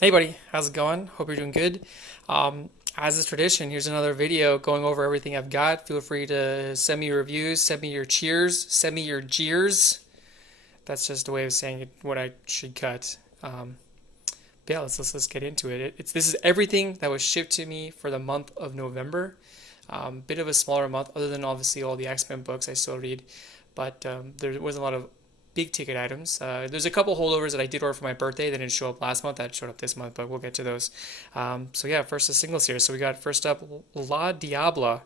Hey buddy, how's it going? Hope you're doing good. As is tradition, here's another video going over everything I've got. Feel free to send me your reviews, send me your cheers, send me your jeers. That's just a way of saying it, what I should cut. But yeah, let's get into it. This is everything that was shipped to me for the month of November. Bit of a smaller month, other than obviously all the X-Men books I still read, but there wasn't a lot of big ticket items. There's a couple holdovers that I did order for my birthday that didn't show up last month that showed up this month, but we'll get to those. So yeah, first the singles here. So we got first up La Diabla.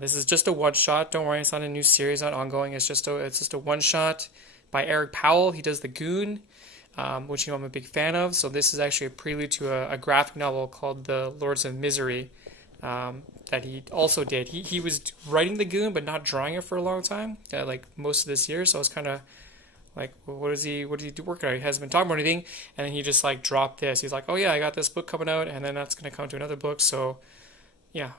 This is just a one shot. Don't worry, it's not a new series, not ongoing. It's just a one shot by Eric Powell. He does The Goon, which I'm a big fan of. So this is actually a prelude to a graphic novel called The Lords of Misery, that he also did. He was writing The Goon, but not drawing it for a long time, like most of this year. So I was kind of like, well, what does he do working on? He hasn't been talking about anything, and then he just like dropped this. He's like, oh yeah, I got this book coming out, and then that's gonna come to another book. So yeah,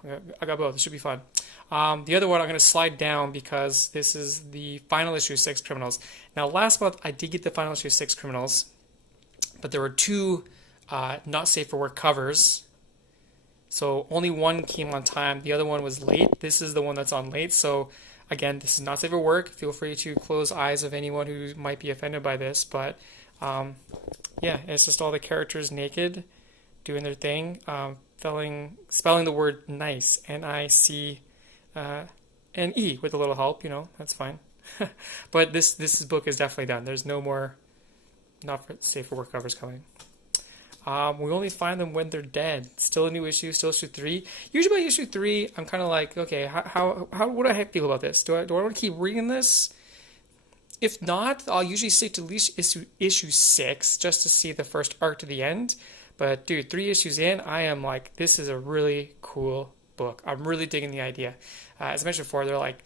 I got both. It should be fun. The other one I'm gonna slide down because this is the final issue of Six Criminals. Now last month I did get the final issue of Six Criminals, but there were two not safe for work covers. So only one came on time. The other one was late. This is the one that's on late. So again, this is not safe for work. Feel free to close eyes of anyone who might be offended by this. But yeah, it's just all the characters naked, doing their thing, spelling the word nice, Nice, N-E with a little help. That's fine. But this book is definitely done. There's no more not safe for work covers coming. We only find them when they're dead. Still a new issue, still issue 3. Usually by issue 3, I'm kind of like, okay, what do I feel about this? Do I want to keep reading this? If not, I'll usually stick to at least issue 6 just to see the first arc to the end. But dude, 3 issues in, I am like, this is a really cool book. I'm really digging the idea. As I mentioned before, they're like,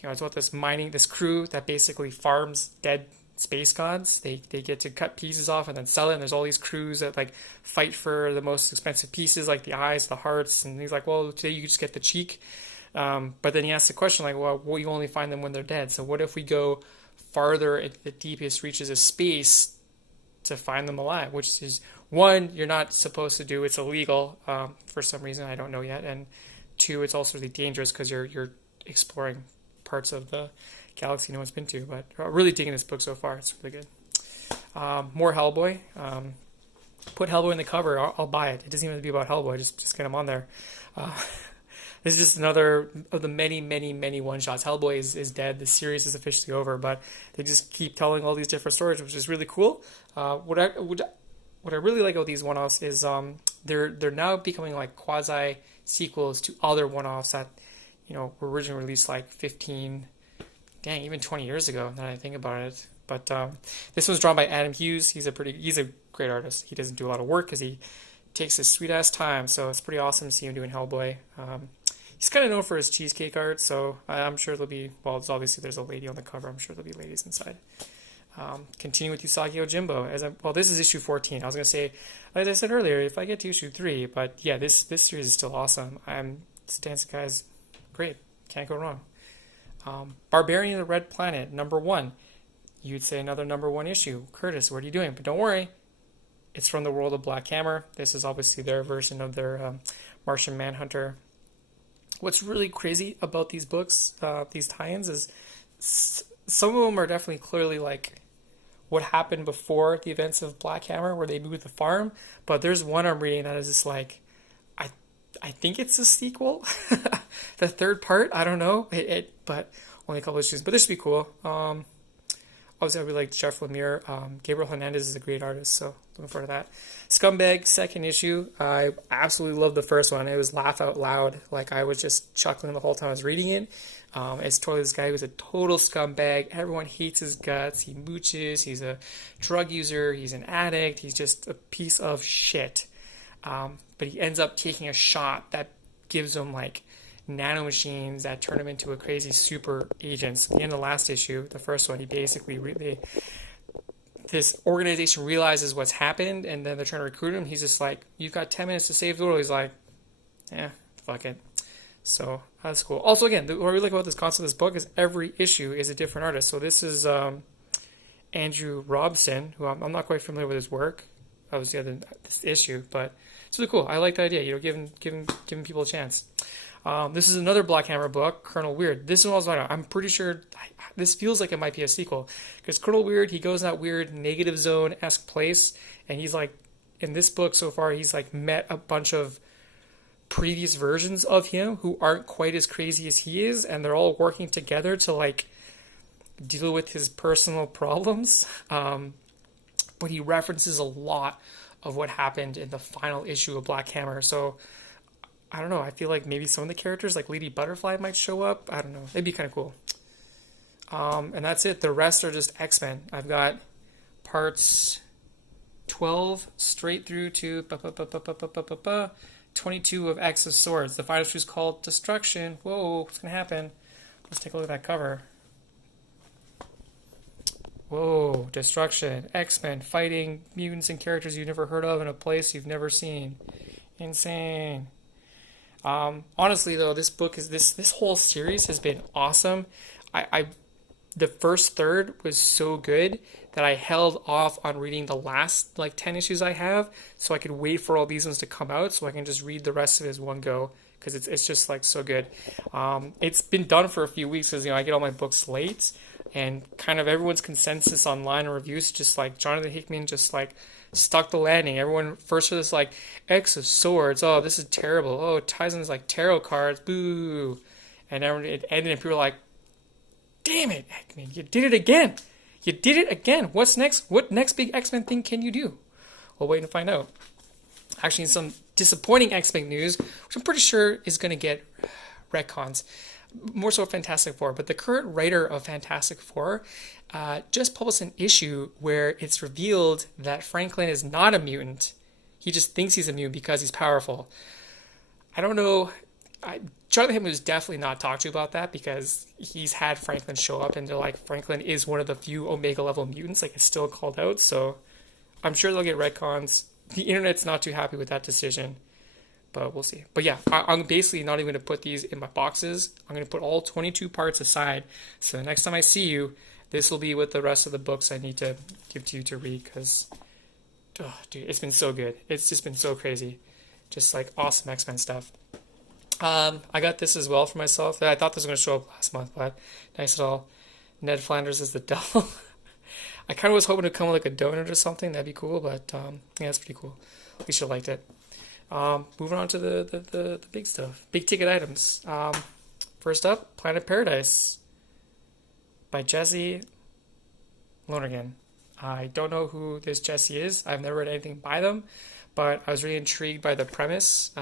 it's about this crew that basically farms dead space gods. They get to cut pieces off and then sell it. And there's all these crews that like fight for the most expensive pieces, like the eyes, the hearts. And he's like, well, today you just get the cheek. But then he asks the question like, well, you only find them when they're dead. So what if we go farther into the deepest reaches of space to find them alive? Which is one, you're not supposed to do. It's illegal for some reason I don't know yet. And two, it's also really dangerous because you're exploring parts of the galaxy no one's been to. But really digging this book so far. It's really good. More Hellboy. Put Hellboy in the cover. I'll buy it. It doesn't even have to be about Hellboy. Just get him on there. Uh, this is just another of the many, many, many one shots. Hellboy is dead. The series is officially over, but they just keep telling all these different stories, which is really cool. What I really like about these one offs is they're now becoming like quasi sequels to other one offs that were originally released like 15, dang, even 20 years ago. Now that I think about it. But this one's drawn by Adam Hughes. He's a great artist. He doesn't do a lot of work because he takes his sweet ass time. So it's pretty awesome to see him doing Hellboy. He's kind of known for his cheesecake art, so I'm sure there'll be, well, obviously there's a lady on the cover. I'm sure there'll be ladies inside. Continue with Usagi Yojimbo. Well, this is issue 14. I was going to say, as I said earlier, if I get to issue 3, but yeah, this series is still awesome. This guy's great. Can't go wrong. Barbarian of the Red Planet, number 1. You'd say another number 1 issue. Curtis, what are you doing? But don't worry. It's from the world of Black Hammer. This is obviously their version of their Martian Manhunter. What's really crazy about these books, these tie-ins, is some of them are definitely clearly like what happened before the events of Black Hammer, where they moved the farm. But there's one I'm reading that is just like, I think it's a sequel. The third part, I don't know. But only a couple issues. But this should be cool. Obviously, I really like Jeff Lemire. Gabriel Hernandez is a great artist, so looking forward to that. Scumbag, second issue. I absolutely loved the first one. It was laugh out loud. Like, I was just chuckling the whole time I was reading it. It's totally this guy who's a total scumbag. Everyone hates his guts. He mooches. He's a drug user. He's an addict. He's just a piece of shit. But he ends up taking a shot that gives him, like, nanomachines that turn him into a crazy super agent. So at the end of the last issue, the first one, he basically this organization realizes what's happened, and then they're trying to recruit him. He's just like, "You've got 10 minutes to save the world." He's like, "Yeah, fuck it." So that's cool. Also, again, what I really like about this concept of this book is every issue is a different artist. So this is Andrew Robson, who I'm not quite familiar with his work. that was the other this issue, but it's really cool. I like the idea, giving people a chance. This is another Black Hammer book, Colonel Weird. This one was I'm pretty sure this feels like it might be a sequel because Colonel Weird, he goes in that weird negative zone-esque place, and he's like, in this book so far, he's like met a bunch of previous versions of him who aren't quite as crazy as he is, and they're all working together to like deal with his personal problems. But he references a lot of what happened in the final issue of Black Hammer. So I don't know. I feel like maybe some of the characters, like Lady Butterfly, might show up. I don't know. It'd be kind of cool. And that's it. The rest are just X-Men. I've got parts 12 straight through to 22 of X of Swords. The final issue is called Destruction. Whoa, what's going to happen? Let's take a look at that cover. Whoa, Destruction. X-Men fighting mutants and characters you've never heard of in a place you've never seen. Insane. Honestly, though, this book is this whole series has been awesome. The first third was so good that I held off on reading the last like 10 issues I have, so I could wait for all these ones to come out, so I can just read the rest of it as one go, because it's just like so good. It's been done for a few weeks, because I get all my books late, and kind of everyone's consensus online and reviews just like Jonathan Hickman just like stuck the landing. Everyone first was like, X of Swords, oh, this is terrible. Oh, Tyson's like tarot cards, boo. And everyone, it ended and people were like, damn it, Hickman, you did it again. You did it again. What's next? What next big X-Men thing can you do? We'll wait and find out. Actually, some disappointing X-Men news, which I'm pretty sure is going to get retcons. More so Fantastic Four, but the current writer of Fantastic Four just published an issue where it's revealed that Franklin is not a mutant. He just thinks he's a mutant because he's powerful. I don't know. Jonathan Hickman was definitely not talked to about that, because he's had Franklin show up and they're like, Franklin is one of the few Omega level mutants, like it's still called out, so I'm sure they'll get retcons. The internet's not too happy with that decision, but we'll see. But yeah, I'm basically not even going to put these in my boxes. I'm going to put all 22 parts aside, so the next time I see you, this will be with the rest of the books I need to give to you to read, because, dude, it's been so good. It's just been so crazy. Just like awesome X-Men stuff. I got this as well for myself. I thought this was going to show up last month, but nice little Ned Flanders as the devil. I kind of was hoping to come with like a donut or something. That'd be cool, but yeah, it's pretty cool. At least you liked it. Moving on to the big stuff. Big ticket items. First up, Planet Paradise by Jesse Lonergan. I don't know who this Jesse is. I've never read anything by them, but I was really intrigued by the premise.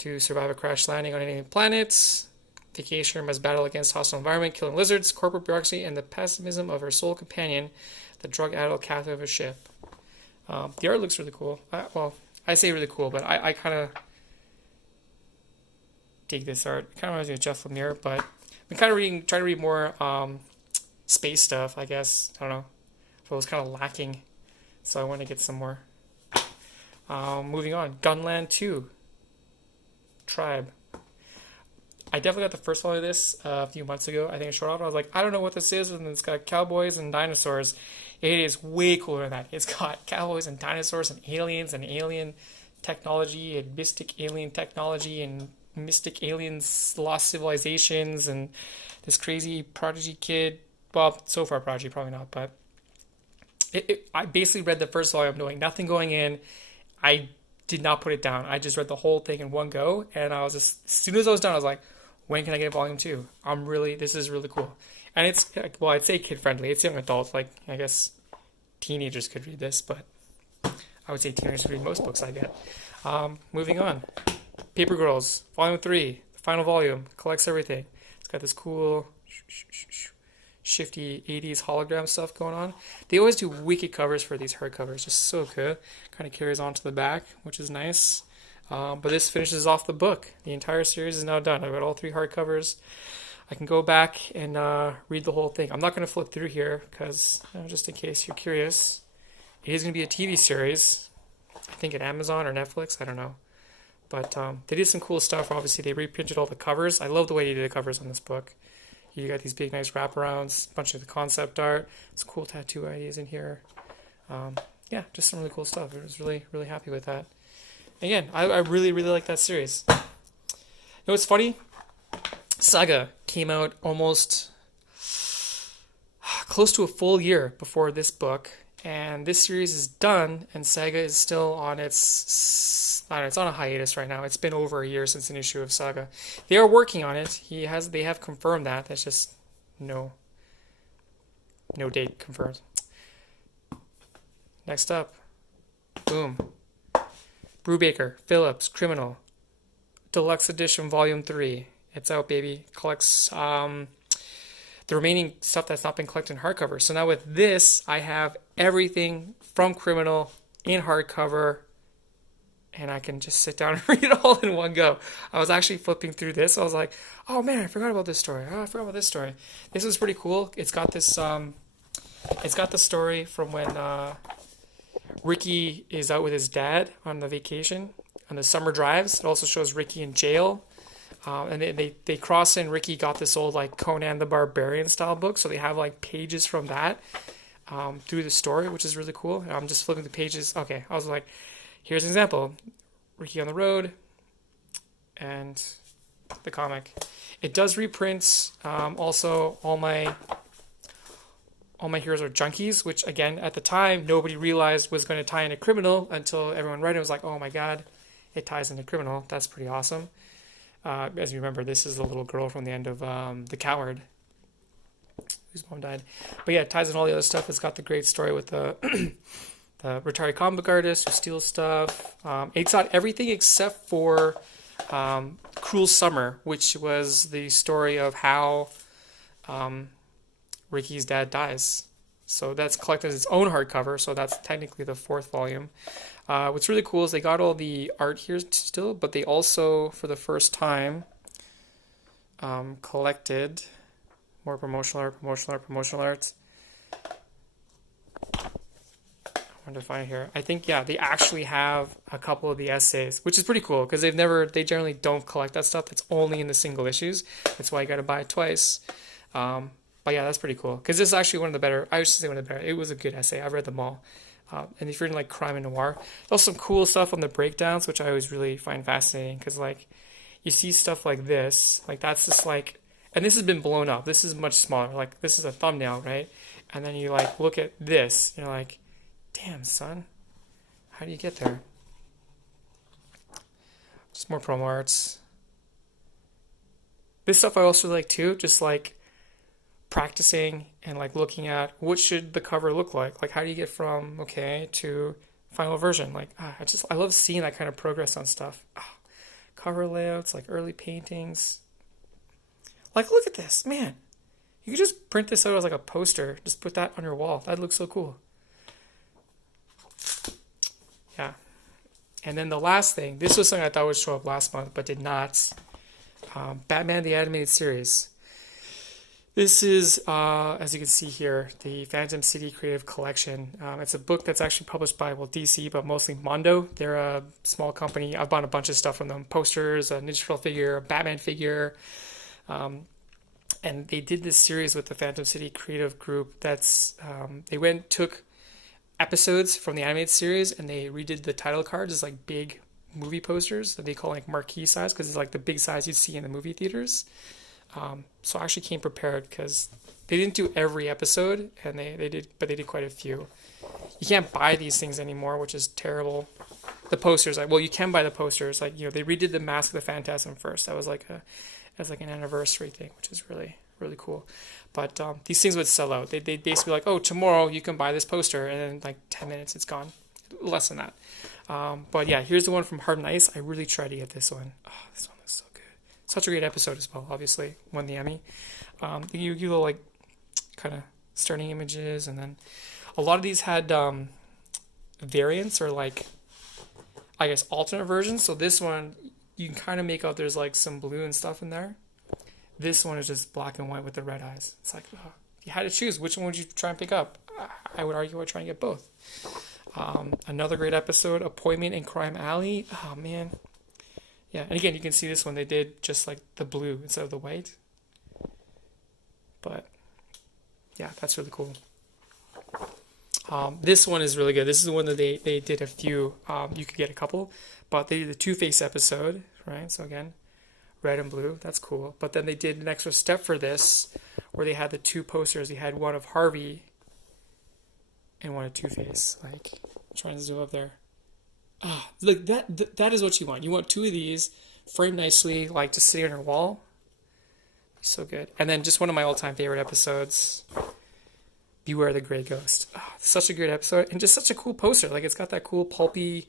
To survive a crash landing on alien planets, Vacationer must battle against hostile environment, killing lizards, corporate bureaucracy, and the pessimism of her sole companion, the drug-addled captain of a ship. The art looks really cool. I say really cool, but I kind of dig this art. It kind of reminds me of Jeff Lemire, but I'm kind of trying to read more space stuff, I guess. I don't know. But it was kind of lacking, so I want to get some more. Moving on. Gunland 2. Tribe. I definitely got the first one of this a few months ago. I think I showed off. I was like, I don't know what this is, and it's got cowboys and dinosaurs. It is way cooler than that. It's got cowboys and dinosaurs and alien technology and mystic alien technology and mystic aliens, lost civilizations, and this crazy prodigy kid. Well, so far prodigy, probably not, but I basically read the first volume knowing nothing going in. I did not put it down. I just read the whole thing in one go, and I was just, as soon as I was done, I was like, when can I get volume 2? This is really cool. And it's, well, I'd say kid-friendly. It's young adults. Like, I guess teenagers could read this, but I would say teenagers read most books I get. Moving on. Paper Girls, Volume 3, the final volume, collects everything. It's got this cool, shifty 80s hologram stuff going on. They always do wicked covers for these hardcovers, just so good. Kind of carries on to the back, which is nice. But this finishes off the book. The entire series is now done. I've got all 3 hardcovers. I can go back and read the whole thing. I'm not going to flip through here because, just in case you're curious, it is going to be a TV series. I think at Amazon or Netflix. I don't know. But they did some cool stuff. Obviously, they reprinted all the covers. I love the way they did the covers on this book. You got these big, nice wraparounds, a bunch of the concept art, some cool tattoo ideas in here. yeah, just some really cool stuff. I was really, really happy with that. Again, I really, really like that series. You know what's funny? Saga came out almost close to a full year before this book, and this series is done, and Saga is still on its, I don't know, it's on a hiatus right now. It's been over a year since an issue of Saga. They are working on it. They have confirmed that. That's just no date confirmed. Next up, boom. Brubaker, Phillips, Criminal, Deluxe Edition Volume 3. It's out, baby. Collects the remaining stuff that's not been collected in hardcover. So now with this, I have everything from Criminal in hardcover, and I can just sit down and read it all in one go. I was actually flipping through this. I was like, oh man, I forgot about this story. Oh, I forgot about this story. This was pretty cool. It's got this, it's got the story from when Ricky is out with his dad on the vacation, on the summer drives. It also shows Ricky in jail. And they cross in, Ricky got this old like Conan the Barbarian style book, so they have like pages from that through the story, which is really cool. And I'm just flipping the pages. Okay, I was like, here's an example. Ricky on the road, and the comic. It does reprint. Also, all my heroes are junkies, which again at the time nobody realized was going to tie into Criminal until everyone read it. It was like, oh my god, it ties into Criminal. That's pretty awesome. As you remember, this is the little girl from the end of The Coward, whose mom died. But yeah, it ties in all the other stuff. It's got the great story with the the retired comic book artist who steals stuff. It's got everything except for Cruel Summer, which was the story of how Ricky's dad dies. So that's collected as its own hardcover, so that's technically the fourth volume. What's really cool is they got all the art here still, but they also, for the first time, collected more promotional art. I wanted to find it here. I think, yeah, they actually have a couple of the essays, which is pretty cool, because they generally don't collect that stuff. That's only in the single issues. That's why you got to buy it twice. But yeah, that's pretty cool, because this is actually one of the better, I should say one of the better, it was a good essay. I've read them all. And if you're in like crime and noir, there's also some cool stuff on the breakdowns, which I always really find fascinating, because like you see stuff like this, like that's just like, and this has been blown up. This is much smaller. Like this is a thumbnail, right? And then you like look at this, you're like, damn son, how do you get there? Just more promo arts. This stuff I also like too, just like practicing and like looking at what should the cover look like how do you get from okay to final version. Like I love seeing that kind of progress on stuff. Cover layouts, like early paintings, like look at this, man, you could just print this out as like a poster, just put that on your wall. That looks so cool. Yeah. And then the last thing, this was something I thought would show up last month but did not. Batman the Animated Series. This is, as you can see here, the Phantom City Creative Collection. It's a book that's actually published by, well, DC, but mostly Mondo. They're a small company. I've bought a bunch of stuff from them. Posters, a Ninja Turtle figure, a Batman figure. And they did this series with the Phantom City Creative Group that's, they took episodes from the animated series and they redid the title cards as like big movie posters that they call like marquee size, because it's like the big size you'd see in the movie theaters. So I actually came prepared because they didn't do every episode, and they did quite a few. You can't buy these things anymore, which is terrible. The posters, well, you can buy the posters. Like, they redid the Mask of the Phantasm first. That was like an anniversary thing, which is really, really cool. But these things would sell out. They'd basically like, oh, tomorrow you can buy this poster, and in like 10 minutes it's gone. Less than that. But yeah, here's the one from Hard and Ice. I really tried to get this one. Oh, this one was so good. Such a great episode as well, obviously. Won the Emmy. You little, like, kind of starting images, and then a lot of these had variants or, like, I guess, alternate versions. So this one, you can kind of make out there's, like, some blue and stuff in there. This one is just black and white with the red eyes. It's like, oh, if you had to choose, which one would you try and pick up? I would argue I'd try and get both. Another great episode, Appointment in Crime Alley. Oh, man. Yeah, and again, you can see this one. They did just like the blue instead of the white. But yeah, that's really cool. This one is really good. This is the one that they did a few. You could get a couple, but they did the Two-Face episode, right? So again, red and blue. That's cool. But then they did an extra step for this, where they had the two posters. They had one of Harvey and one of Two-Face. Like, I'm trying to zoom up there. Ah, like that is what you want. You want two of these framed nicely, like just sitting on your wall. So good. And then just one of my all-time favorite episodes, Beware the Gray Ghost. Oh, such a great episode, and just such a cool poster. Like, it's got that cool pulpy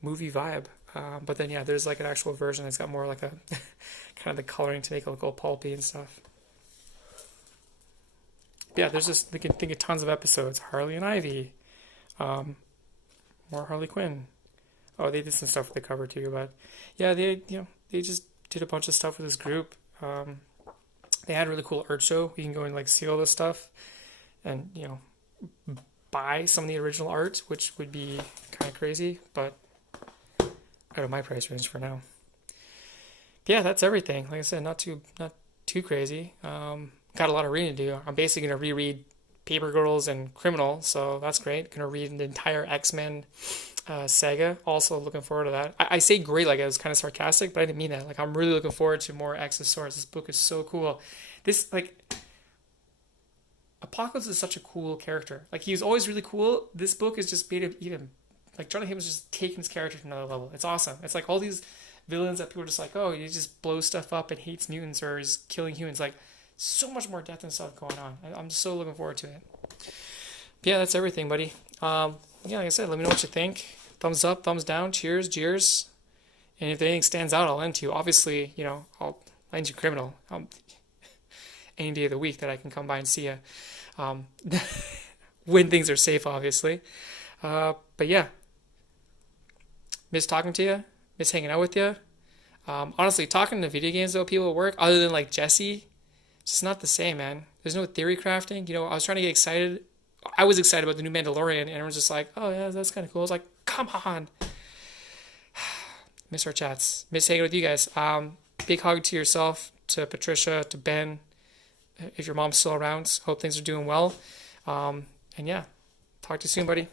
movie vibe. But then, yeah, there's like an actual version that's got more like a kind of the coloring to make it look all pulpy and stuff. Yeah, there's just, they can think of tons of episodes. Harley and Ivy. More Harley Quinn. Oh, they did some stuff with the cover too, but yeah, they just did a bunch of stuff with this group. They had a really cool art show. You can go and like see all this stuff, and buy some of the original art, which would be kind of crazy, but out of my price range for now. Yeah, that's everything. Like I said, not too crazy. Got a lot of reading to do. I'm basically gonna reread Paper Girls and Criminal, so that's great. Gonna read the entire X-Men saga. Also looking forward to that. I say great like I was kind of sarcastic, but I didn't mean that. Like, I'm really looking forward to more X's Source. This book is so cool. This, like, Apocalypse is such a cool character. Like, he was always really cool. This book is just made him even, like, Jonah Hickman's just taking his character to another level. It's awesome. It's like all these villains that people are just like, oh, he just blows stuff up and hates mutants or is killing humans. Like, so much more depth and stuff going on. I'm so looking forward to it. But yeah, that's everything, buddy. Yeah, like I said, let me know what you think. Thumbs up, thumbs down, cheers, jeers. And if anything stands out, I'll lend to you. Obviously, I'll lend you Criminal any day of the week that I can come by and see you. When things are safe, obviously. But yeah, miss talking to you, miss hanging out with you. Honestly, talking to video games about people at work, other than like Jesse, it's just not the same, man. There's no theory crafting. I was trying to get excited. I was excited about the new Mandalorian, and everyone's just like, oh yeah, that's kind of cool. I was like, come on. Miss our chats. Miss hanging with you guys. Big hug to yourself, to Patricia, to Ben. If your mom's still around, hope things are doing well. And yeah, talk to you soon, buddy.